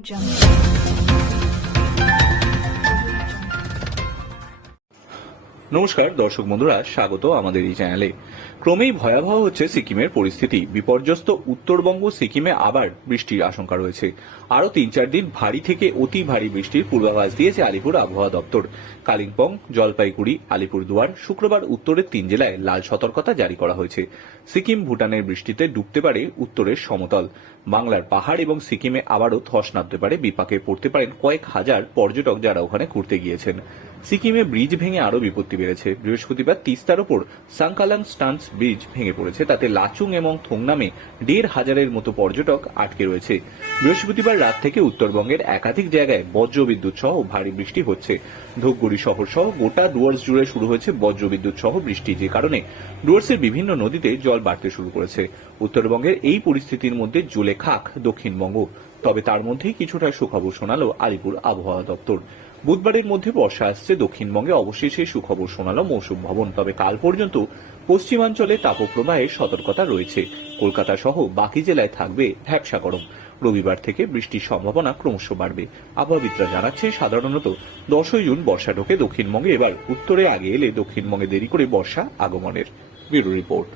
jump. নমস্কার, দর্শক বন্ধুরা, স্বাগত আমাদের এই চ্যানেলে। ক্রমেই ভয়াবহ হচ্ছে সিকিমের পরিস্থিতি। বিপর্যস্ত উত্তরবঙ্গ সিকিমে আবার বৃষ্টির আশঙ্কা রয়েছে। আরও তিন চার দিন ভারী থেকে অতি ভারী বৃষ্টির পূর্বাভাস দিয়েছে আলিপুর আবহাওয়া দপ্তর। কালিম্পং, জলপাইগুড়ি, আলিপুরদুয়ার, শুক্রবার উত্তরের তিন জেলায় লাল সতর্কতা জারি করা হয়েছে। সিকিম ভুটানের বৃষ্টিতে ডুবতে পারে উত্তরের সমতল। বাংলার পাহাড় এবং সিকিমে আবারও ধস নামতে পারে, বিপাকে পড়তে পারেন কয়েক হাজার পর্যটক যারা ওখানে ঘুরতে গিয়েছেন। সিকিমে ব্রিজ ভেঙে আরও বিপত্তি বেড়েছে। বৃহস্পতিবার তিস্তার ওপর সাংকালাং স্টান্স ব্রিজ ভেঙে পড়েছে। তাতে লাচুং এবং থোংনামে দেড় হাজারের মতো পর্যটক আটকে রয়েছে। বৃহস্পতিবার রাত থেকে উত্তরবঙ্গের একাধিক জায়গায় বজ্রবিদ্যুৎ সহ ভারী বৃষ্টি হচ্ছে। ধূপগুড়ি শহর সহ গোটা ডুয়ার্স জুড়ে শুরু হয়েছে বজ্রবিদ্যুৎ সহ বৃষ্টি, যে কারণে ডুয়ার্সের বিভিন্ন নদীতে জল বাড়তে শুরু করেছে। উত্তরবঙ্গের এই পরিস্থিতির মধ্যে জ্বলে খাক দক্ষিণবঙ্গ। তবে তার মধ্যেই কিছুটা সুখবর শোনালো আলিপুর আবহাওয়া দপ্তর। বুধবারের মধ্যে বর্ষা আসছে, দক্ষিণবঙ্গে অবশেষে সুখবর শোনালো মৌসুম ভবন, তবে কাল পর্যন্ত পশ্চিমাঞ্চলে তাপপ্রবাহের সতর্কতা রয়েছে। কলকাতা সহ বাকি জেলায় থাকবে ভ্যাবসা গরম। রবিবার থেকে বৃষ্টির সম্ভাবনা ক্রমশ বাড়বে। আবহাওয়াবিদরা জানাচ্ছে, সাধারণত দশই জুন বর্ষা ঢোকে দক্ষিণবঙ্গে, এবার উত্তরে আগে এলে দক্ষিণবঙ্গে দেরি করে বর্ষা আগমনের। Bureau report.